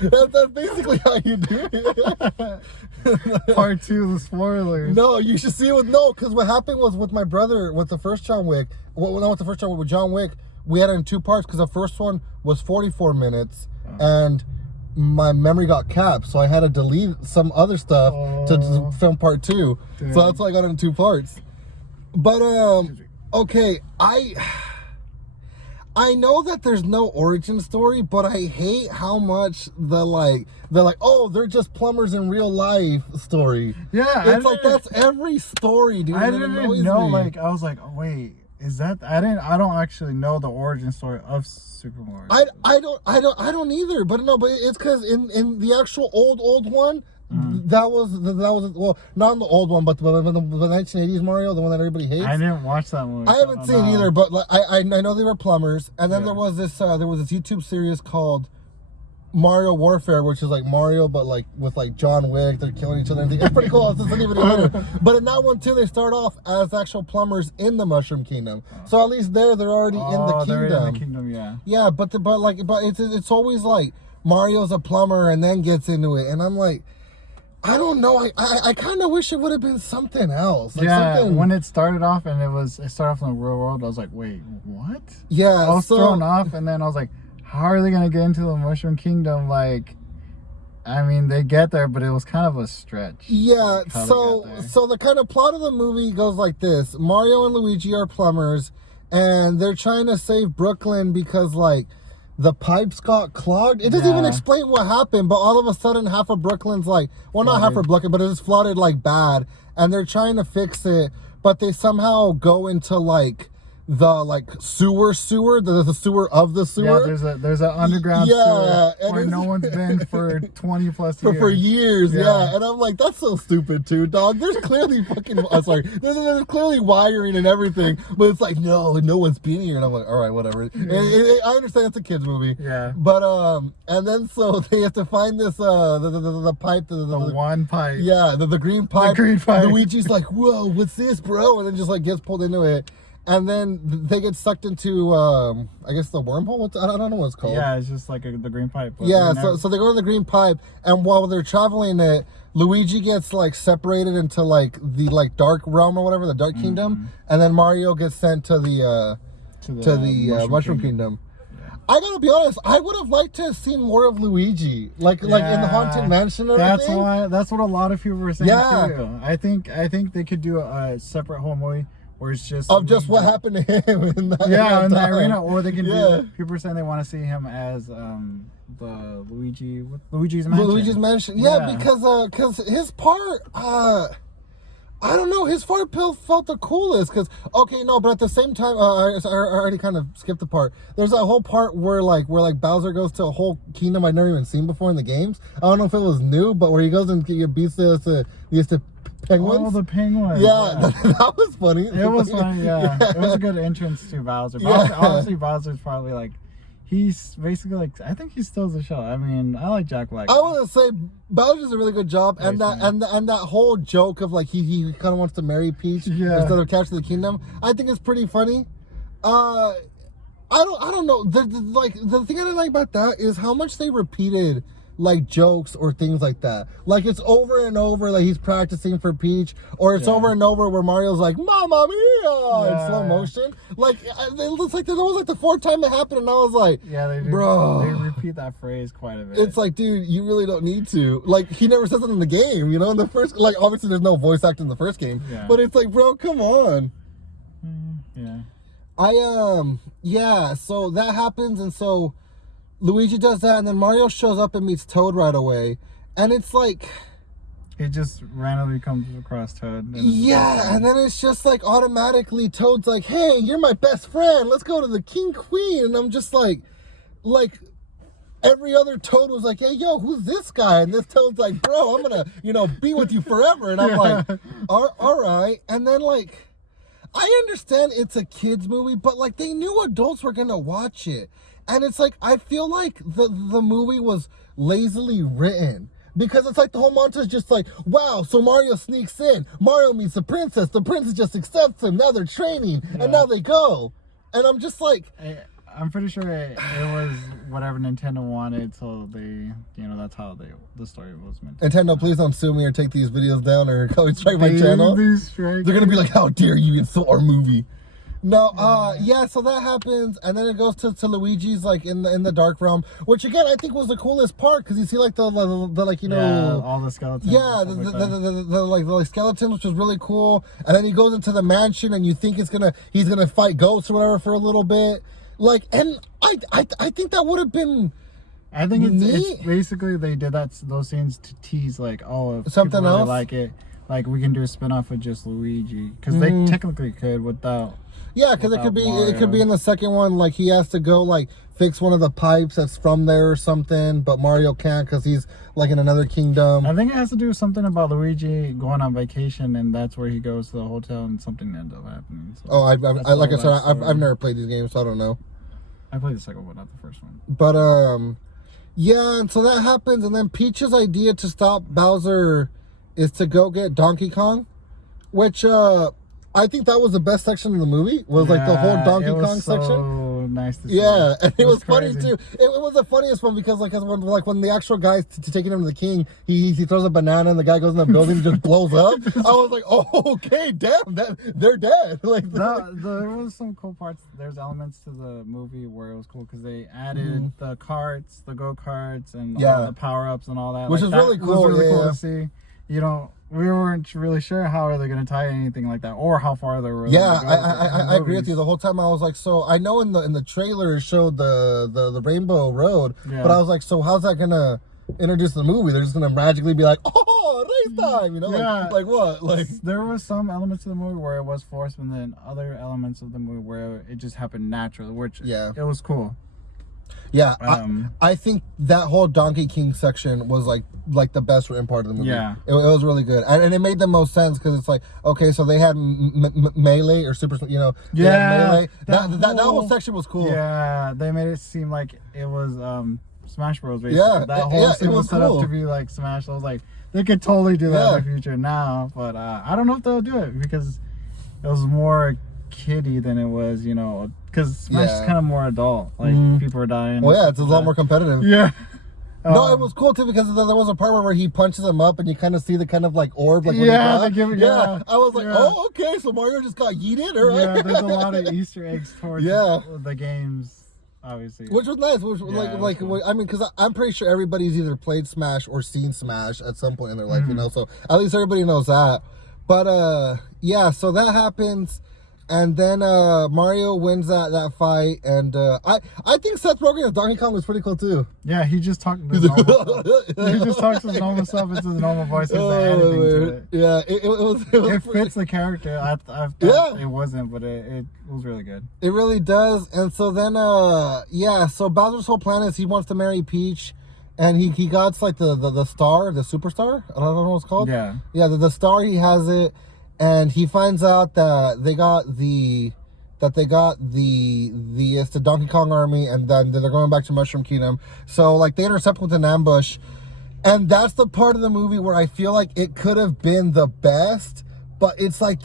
That's basically how you do it. Part 2, the spoilers. No, you should see it because what happened was with my brother, with the first John Wick, with John Wick, we had it in 2 parts because the first one was 44 minutes and my memory got capped, so I had to delete some other stuff to film part 2. Dude. So that's why I got it in 2 parts. But, okay, I know that there's no origin story, but I hate how much they're like, oh, they're just plumbers in real life story. Yeah, it's like that's every story, dude. I didn't know. Like, I was like, oh, wait, is that? I don't actually know the origin story of Super Mario. I don't either. But no, but it's because in the actual old one. That was well, not in the old one, but the 1980s Mario, the one that everybody hates. I didn't watch that movie. I haven't seen it either, but like, I know they were plumbers, and then there was this YouTube series called Mario Warfare, which is like Mario but like with like John Wick, they're killing each other. And it's pretty cool. It's a video later. But in that one too, they start off as actual plumbers in the Mushroom Kingdom. So at least they're already in the kingdom. They're in the kingdom, yeah. Yeah, but it's always like Mario's a plumber and then gets into it, and I'm like, I don't know. I kind of wish it would have been something else. Like when it started off and it started off in the real world, I was like, wait, what? Yeah. I was thrown off, and then I was like, how are they going to get into the Mushroom Kingdom? Like, I mean, they get there, but it was kind of a stretch. Yeah, so the kind of plot of the movie goes like this. Mario and Luigi are plumbers, and they're trying to save Brooklyn because, like, the pipes got clogged. It doesn't even explain what happened, but all of a sudden half of Brooklyn's like, well, not half of Brooklyn, but it is flooded like bad, and they're trying to fix it, but they somehow go into like the sewer, the sewer of the sewer. Yeah, there's an underground sewer where no one's been for 20 plus years. For years, yeah. And I'm like, that's so stupid too, dog. There's clearly there's clearly wiring and everything, but it's like, no one's been here. And I'm like, all right, whatever. I understand it's a kid's movie. Yeah. But and then so they have to find this the pipe, the one pipe. Yeah, the green pipe. The green pipe. Luigi's like, whoa, what's this, bro? And then just like gets pulled into it. And then they get sucked into, I guess the wormhole. I don't know what it's called. Yeah, it's just like the green pipe. Yeah, so they go to the green pipe, and while they're traveling it, Luigi gets like separated into like the dark realm or whatever, the Dark Kingdom, and then Mario gets sent to the Mushroom Kingdom. Yeah. I gotta be honest, I would have liked to have seen more of Luigi, like in the Haunted Mansion. And everything. That's what a lot of people were saying too. I think they could do a separate whole movie. Or it's just just what happened to him in that in the arena, or they can do. People are saying they want to see him as the Luigi's Mansion. Luigi's Mansion, because his part, I don't know, his part felt the coolest. But at the same time, I already kind of skipped the part. There's a whole part where Bowser goes to a whole kingdom I've never even seen before in the games. I don't know if it was new, but where he goes and beats the penguins. Oh, the penguins. Yeah. That was funny. It was funny, yeah. It was a good entrance to Bowser. Honestly, Bowser's probably like, he's basically like, I think he steals the show. I mean, I like Jack Black. I want to say Bowser does a really good job, and that whole joke of like he kind of wants to marry Peach instead of capture the kingdom, I think is pretty funny. I don't know. The thing I didn't like about that is how much they repeated like jokes or things like that. Like it's over and over, like he's practicing for Peach, or it's over and over where Mario's like "Mamma Mia" in slow motion. Like it looks like that was like the 4th time it happened, and I was like, they do, bro, they repeat that phrase quite a bit. It's like, dude, you really don't need to. Like he never says it in the game, you know. In the first, like obviously there's no voice acting in the first game, but it's like, bro, come on. So that happens, and so Luigi does that, and then Mario shows up and meets Toad right away, and it's like he just randomly comes across Toad. And then it's just like automatically Toad's like, "Hey, you're my best friend. Let's go to the King Queen." And I'm just like every other Toad was like, "Hey, yo, who's this guy?" And this Toad's like, "Bro, I'm gonna, be with you forever." And I'm like, all right. And then like, I understand it's a kids movie, but like they knew adults were gonna watch it. And it's like, I feel like the movie was lazily written. Because it's like the whole montage just like, wow, so Mario sneaks in. Mario meets the princess just accepts him. Now they're training, and now they go. And I'm just like... I'm pretty sure it was whatever Nintendo wanted, so they, that's how the story was meant. Nintendo, please don't sue me or take these videos down or come strike my channel. They're gonna be like, "How dare you insult our movie?" No, yeah. So that happens, and then it goes to Luigi's like in the dark realm, which again I think was the coolest part because you see like the like all the skeletons. Yeah, the skeletons, which was really cool. And then he goes into the mansion, and you think he's gonna fight ghosts or whatever for a little bit. Like, and I think that would have been. I think it's basically they did those scenes to tease like, oh, if something people really else like it, like we can do a spin-off with just Luigi because they technically could without. Yeah, because it could be in the second one, like he has to go like fix one of the pipes that's from there or something, but Mario can't because he's like in another kingdom. I think it has to do something about Luigi going on vacation, and that's where he goes to the hotel, and something ends up happening. So I like I said, I've never played these games, so I don't know. I played the second one, not the first one. But yeah, and so that happens, and then Peach's idea to stop Bowser is to go get Donkey Kong, which I think that was the best section of the movie. Was like the whole Donkey Kong section. Nice to see. Yeah, and it was funny crazy. too. It was the funniest one because when the actual guy's taking him to the king, he throws a banana and the guy goes in the building and just blows up. I was like, oh, okay, damn, they're dead. Like there was some cool parts. There's elements to the movie where it was cool because they added the carts, the go-karts, and all the power-ups and all that. Which is really cool. Was really cool to see. We weren't really sure how are they going to tie anything like that, or how far they were. Yeah, I agree with you. The whole time I was like, so I know in the trailer it showed the Rainbow Road, but I was like, so how's that gonna introduce the movie? They're just gonna magically be like, oh, race time, like what? Like there was some elements of the movie where it was forced, and then other elements of the movie where it just happened naturally, which it was cool. Yeah, I think that whole Donkey King section was like the best written part of the movie. Yeah, it was really good, and it made the most sense because it's like, okay, so they had Melee or Super, Melee. That whole section was cool. Yeah, they made it seem like it was Smash Bros. Basically. Yeah, that whole scene was set cool. up to be like Smash. I was like, they could totally do that in the future now, but I don't know if they'll do it because it was more kiddie than it was, because Smash is kind of more adult. Like people are dying. Well, yeah, it's a lot more competitive. Yeah. No, it was cool too because there was a part where he punches him up and you kind of see the kind of like orb. Like they give it. Yeah, I was like, oh, okay, so Mario just got yeeted, all right? Yeah, there's a lot of Easter eggs towards the games, obviously. Which was nice. Cool. I mean, because I'm pretty sure everybody's either played Smash or seen Smash at some point in their life, so at least everybody knows that. But yeah, so that happens. And then Mario wins that fight, and I think Seth Rogen as Donkey Kong was pretty cool too. Yeah, he just talks his normal stuff into the normal voice. Yeah, it fits the character. I thought it wasn't, but it was really good. It really does. And so then so Bowser's whole plan is he wants to marry Peach. And he got like the star, the superstar. I don't know what it's called. Yeah, the star. He has it. And he finds out that they got the it's the Donkey Kong army, and then they're going back to Mushroom Kingdom. So like they intercept with an ambush, and that's the part of the movie where I feel like it could have been the best, but it's like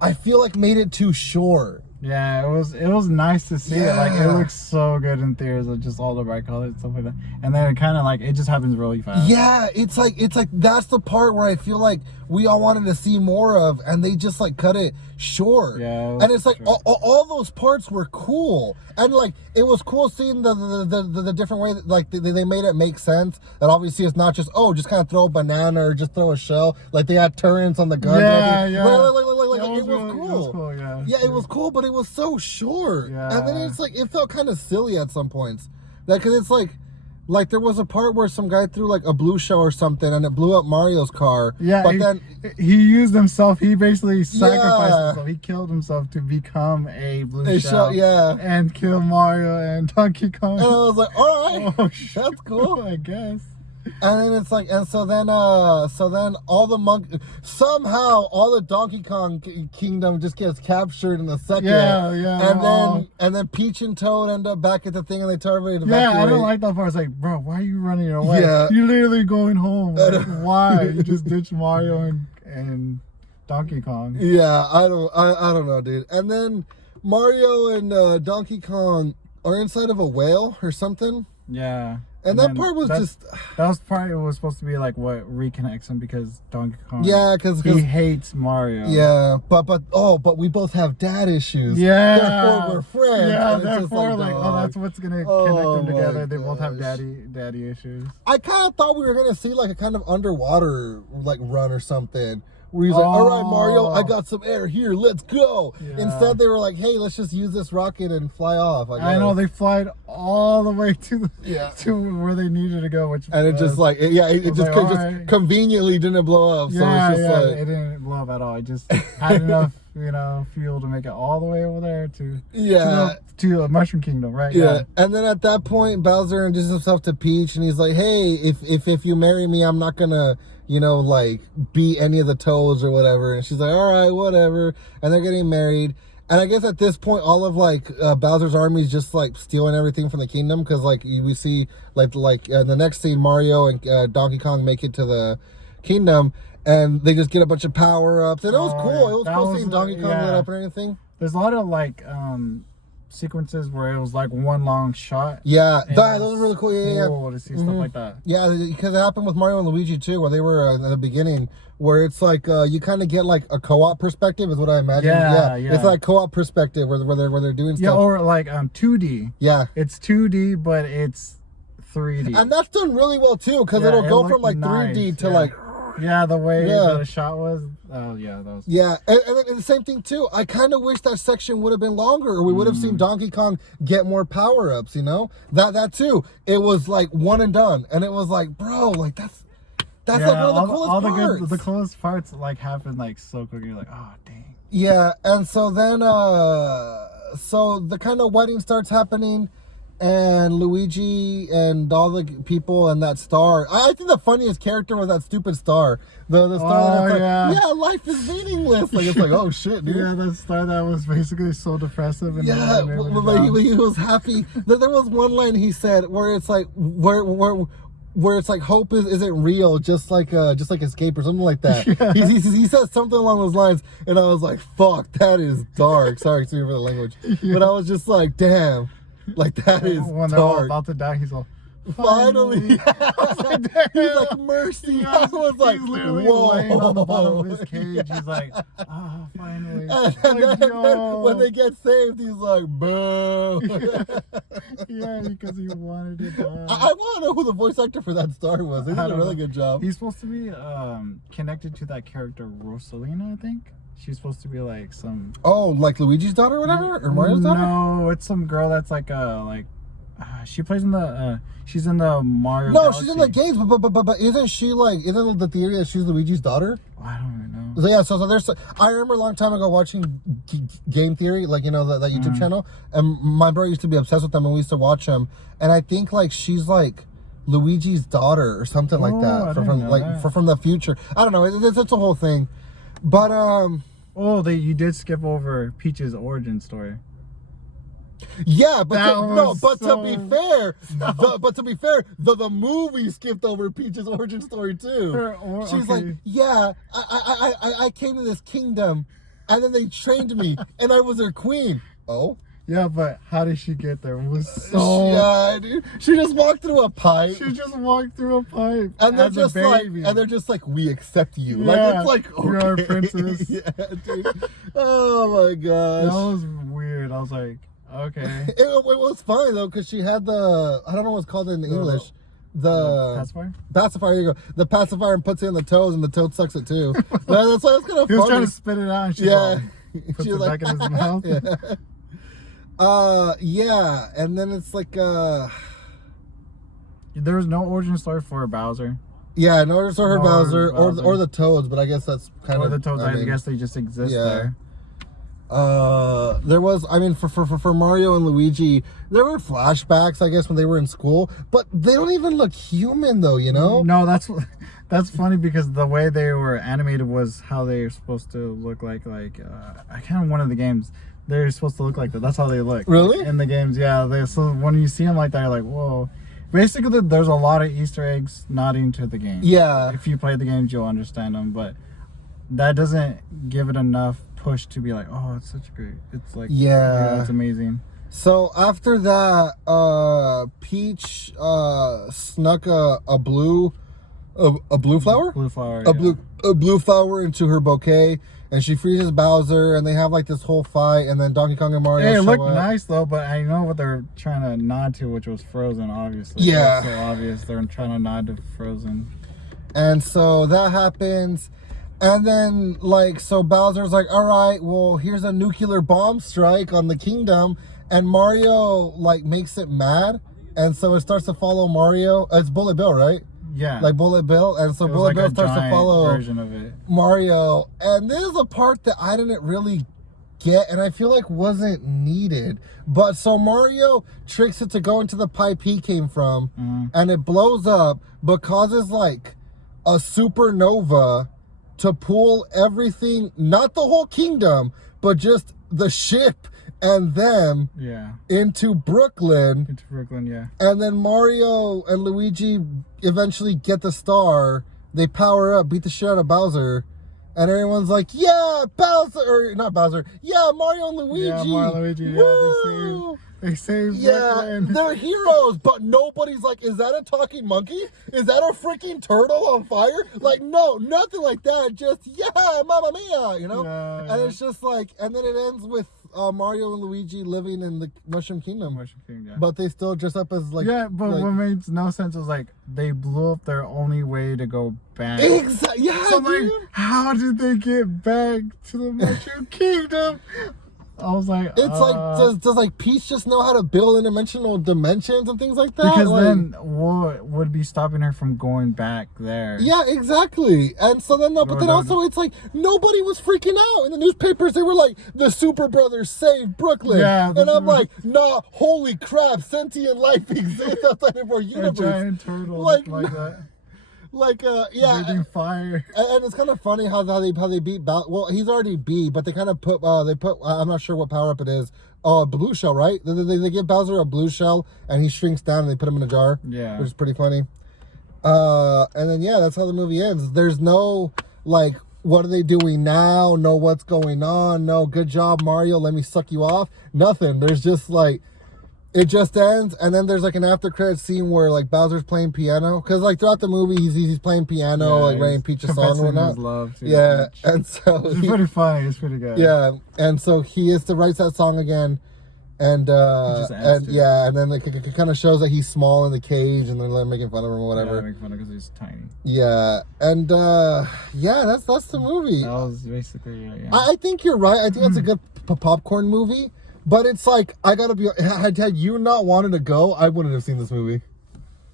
I feel like made it too short. Yeah, it was nice to see it. Like it looks so good in theaters with just all the bright colors and stuff like that. And then it kind of like it just happens really fast. Yeah, it's like that's the part where I feel like we all wanted to see more of, and they just like cut it short. Yeah, and it's like all those parts were cool, and like it was cool seeing the different way that, like they made it make sense. That obviously it's not just just kind of throw a banana or just throw a shell. Like they had turrets on the gun. Yeah. It was cool. It was cool, yeah. Yeah, it was cool, but it was so short. Yeah. And then it's like it felt kind of silly at some points. Because it's like there was a part where some guy threw like a blue shell or something and it blew up Mario's car. Yeah, but then he used himself. He basically sacrificed himself. He killed himself to become a blue shell. And kill Mario and Donkey Kong. And I was like, all right, that's cool, I guess. And then it's like, and so then all the somehow all the Donkey Kong Kingdom just gets captured in the second. Yeah. And then Peach and Toad end up back at the thing, and they tell everybody to evacuate. Yeah, I don't like that part. It's like, bro, why are you running away? Yeah. You're literally going home. Like, why? You just ditched Mario and Donkey Kong. Yeah, I don't know, dude. And then Mario and Donkey Kong are inside of a whale or something. Yeah. And that part was just... That was part, it was supposed to be like what reconnects him because Donkey Kong... Yeah, because... He hates Mario. Yeah, but we both have dad issues. Yeah. Therefore, we're friends. Yeah, and it's therefore, just like, oh, that's what's going to connect them together. They both have gosh. daddy issues. I kind of thought we were going to see like a kind of underwater like run or something. Where he's like, all right, Mario, I got some air here. Let's go. Yeah. Instead, they were like, hey, let's just use this rocket and fly off. I know. They flied all the way to where they needed to go. And it just like, it just conveniently didn't blow up. Yeah, so it's just like, it didn't blow up at all. It just had enough, fuel to make it all the way over there to a Mushroom Kingdom, right? Yeah. And then at that point, Bowser introduces himself to Peach, and he's like, hey, if you marry me, I'm not going to... like beat any of the Toads or whatever. And she's like, all right, whatever. And they're getting married. And I guess at this point, all of like Bowser's army is just like stealing everything from the kingdom. Cause like we see like the next scene, Mario and Donkey Kong make it to the kingdom and they just get a bunch of power ups. And it was cool. It was cool seeing Donkey Kong lit up and everything. There's a lot of like, sequences where it was like one long shot. Yeah, that was really cool. Yeah, cool to see stuff like that. Yeah, because it happened with Mario and Luigi too, where they were in the beginning, where it's like you kind of get like a co-op perspective, is what I imagine. Yeah. It's like co-op perspective where they're doing stuff. Yeah, or like 2D. Yeah, it's 2D, but it's 3D, and that's done really well too, because it'll go from like nice. 3D to like. Yeah, the way the shot was. Oh, yeah, that was... Yeah, and the same thing, too. I kind of wish that section would have been longer, or we would have seen Donkey Kong get more power-ups, That, too. It was, like, one and done. And it was like, bro, like, that's like one of the coolest parts. The coolest parts, like, happen, like, so quick. You're like, oh, dang. Yeah, and so then, so the kind of wedding starts happening, and Luigi and all the people and that star. I think the funniest character was that stupid star. The star that's like, life is meaningless. Like, it's like, oh shit, dude. Yeah, the star that was basically so depressive. And but he was happy. There was one line he said where it's like, where it's like hope isn't real, just like escape or something like that. Yeah. He said something along those lines, and I was like, fuck, that is dark. Sorry for the language, but I was just like, damn. Like, that is when they're all about to die, he's all, finally. He's like, mercy. I was like, he's literally laying on the bottom of his cage. He's like, finally. And then when they get saved, he's like, boo. Yeah, because he wanted to die. I want to know who the voice actor for that star was. They did a really good job. He's supposed to be connected to that character Rosalina, I think. She's supposed to be like some... Oh, like Luigi's daughter or whatever? Or Mario's daughter? No, it's some girl that's like she plays in the she's in the Mario Galaxy. She's in the games, but isn't the theory that she's Luigi's daughter? I don't even know. So yeah, so there's I remember a long time ago watching Game Theory, like that YouTube channel, and my brother used to be obsessed with them, and we used to watch them, and I think like she's like Luigi's daughter or something like that from the future. I don't know. It's a whole thing. But you did skip over Peach's origin story. Yeah, but to be fair, the movie skipped over Peach's origin story too. She's like, yeah, I came to this kingdom, and then they trained me, and I was their queen. Oh. Yeah, but how did she get there? It was so... Yeah, dude. She just walked through a pipe. She just walked through a pipe. And they're just like, we accept you. Yeah, like, it's like, okay. You're our princess. Yeah, dude. Oh my gosh. That was weird. I was like, okay. It was fine though, because she had I don't know what's called in English. The pacifier? Pacifier, there you go. The pacifier, and puts it in the toes, and the toad sucks it too. That's kind of funny. He was trying to spit it out, and she puts it back in his mouth. Yeah, and then it's like there was no origin story for Bowser. Yeah, no origin story for Bowser or the Toads, but I guess that's kind of the Toads. I guess they just exist there. There was, I mean, for Mario and Luigi, there were flashbacks, I guess, when they were in school, but they don't even look human though, No, that's funny because the way they were animated was how they were supposed to look like I can't remember one of the games. They're supposed to look like that. That's how they look. Really? In the games, yeah. So when you see them like that, you're like, whoa. Basically, there's a lot of Easter eggs nodding to the game. Yeah. If you play the games, you'll understand them. But that doesn't give it enough pushed to be like, oh, it's such a great. It's like Yeah. it's amazing. So after that, Peach snuck a blue flower? Blue flower. A blue flower into her bouquet, and she freezes Bowser, and they have like this whole fight, and then Donkey Kong and Mario Hey, it show looked up. nice though, but I know what they're trying to nod to, which was Frozen, obviously. Yeah. It's so obvious they're trying to nod to Frozen. And so that happens. And then, like, so Bowser's like, all right, well, here's a nuclear bomb strike on the kingdom. And Mario, like, makes it mad. And so it starts to follow Mario. It's Bullet Bill, right? Yeah. Like Bullet Bill. And so It was Bullet like Bill a starts to giant follow version of it. Mario. And this is a part that I didn't really get, and I feel like wasn't needed. But so Mario tricks it to go into the pipe he came from. And it blows up, but causes, like, a supernova to pull everything, not the whole kingdom, but just the ship and them into Brooklyn. Into Brooklyn, yeah. And then Mario and Luigi eventually get the star. They power up, beat the shit out of Bowser. And everyone's like, yeah, Bowser, or not Bowser, yeah, Mario and Luigi. Yeah, Mario and Luigi, Woo! They saved Yeah, Brooklyn. they're heroes, but nobody's like, is that a talking monkey? Is that a freaking turtle on fire? Like, no, nothing like that. Just, yeah, Mamma Mia, you know? Yeah. And it's just like, and then it ends with Mario and Luigi living in the Mushroom Kingdom. Yeah. But they still dress up as like... Yeah, but like, what made no sense was like, they blew up their only way to go back. Exactly, yeah, So I'm dude. like, how did they get back to the Mushroom Kingdom? I was like, It's like, does like Peach just know how to build interdimensional dimensions and things like that? because like, then what would be stopping her from going back there? yeah, exactly. And so then, but then also it's like nobody was freaking out in the newspapers. They were like, the Super Brothers saved Brooklyn. Yeah, and I'm like, nah, holy crap, sentient life exists outside of our A universe. giant turtle Like, like that. Like, yeah. Breathing fire. And it's kind of funny how they beat well, he's already beat, but they kind of put I'm not sure what power up it is. Oh, a blue shell, right? They give Bowser a blue shell and he shrinks down and they put him in a jar. Yeah. Which is pretty funny. And then yeah, that's how the movie ends. There's no like, what are they doing now? No, what's going on? No, good job, Mario. Let me suck you off. Nothing. There's just like, it just ends, and then there's like an after credit scene where like Bowser's playing piano, because like throughout the movie he's playing piano, like writing Peach's song and whatnot. Love to Yeah, Peach. and so It's pretty funny. It's pretty good. yeah, and so he is to write that song again, and and then it kind of shows that he's small in the cage, and they're like making fun of him or whatever. Yeah, making fun of because he's tiny. Yeah, and yeah, that's the movie. That was basically yeah. I think you're right. I think it's a good popcorn movie. But it's like, I gotta be, had you not wanted to go, I wouldn't have seen this movie.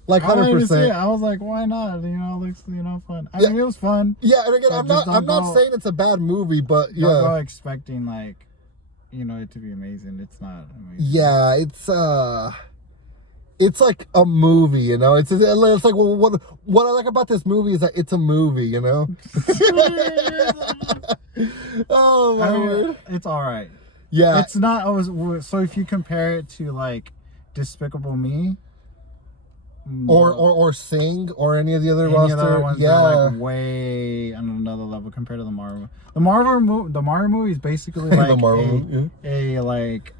Like 100%. I was like, why not? You know, it looks fun. I mean, it was fun. Yeah, and again, I'm not saying it's a bad movie, but yeah. Don't go expecting like, you know, it to be amazing. It's not amazing. Yeah, it's like a movie, you know. It's like, well, what I like about this movie is that it's a movie, you know. Oh my word. It's all right. Yeah, it's not. So if you compare it to like Despicable Me, or Sing, or any of the other ones, yeah, like way on another level compared to the Marvel. The Mario movie is basically like a like,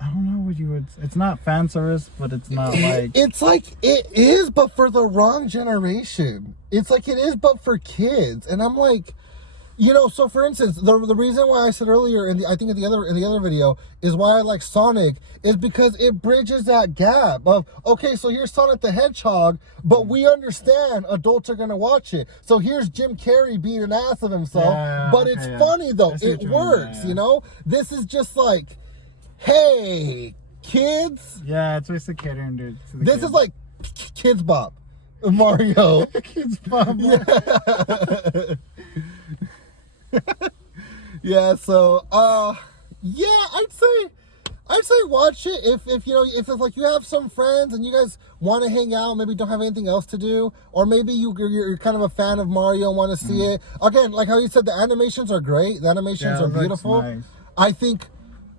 I don't know what you would. It's not fan service, but it's not like. It's like it is, but for the wrong generation. It's like it is, but for kids, and I'm like. You know, so for instance, the reason why I said earlier, I think in the other video, is why I like Sonic, is because it bridges that gap of, okay, so here's Sonic the Hedgehog, but we understand adults are going to watch it. So here's Jim Carrey being an ass of himself, but it's funny though. It works, you know? This is just like, hey, kids. Yeah, it's basically catering to the This kids. is like Kids Bop. Mario. Kids Bop. Yeah. Yeah, so yeah, I'd say watch it if you know, if it's like you have some friends and you guys want to hang out, maybe don't have anything else to do, or maybe you're kind of a fan of Mario and want to see it again. Like how you said, the animations are great, the animations are beautiful. Nice. I think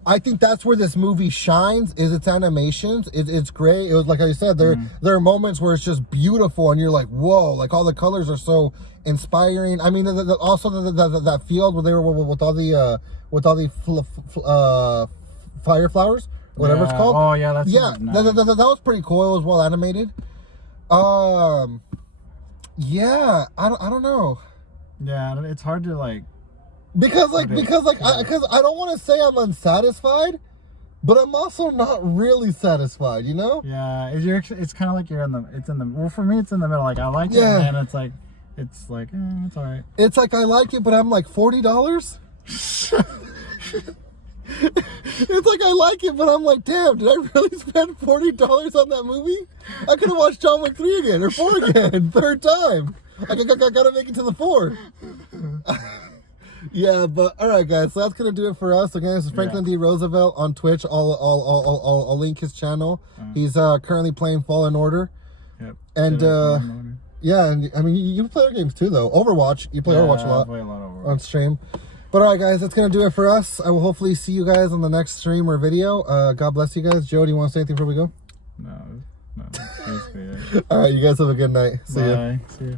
I think that's where this movie shines. Is its animations? It's great. It was like I said, there are moments where it's just beautiful, and you're like, whoa! Like all the colors are so inspiring. I mean, also that field where they were with all the fire flowers, whatever it's called. Oh yeah, that's yeah. nice. That was pretty cool. It was well animated. Yeah, I don't know. Yeah, it's hard to like. Because I don't want to say I'm unsatisfied, but I'm also not really satisfied, you know? Yeah, it's kind of like well, for me it's in the middle. Like I like it, and it's like it's all right. It's like I like it, but I'm like $40. It's like I like it, but I'm like, damn, did I really spend $40 on that movie? I could have watched John Wick 3 again or 4 again, third time. I gotta make it to the 4. Yeah, but all right, guys. So that's gonna do it for us. Again, this is Franklin D. Roosevelt on Twitch. I'll link his channel. He's currently playing Fallen Order. Yep. And yeah, and I mean you play other games too, though. Overwatch. You play Overwatch a lot. I play a lot of Overwatch on stream. But all right, guys, that's gonna do it for us. I will hopefully see you guys on the next stream or video. God bless you guys. Joe, do you want to say anything before we go? No. Basically, yeah. All right, you guys have a good night. See ya. Bye. See ya.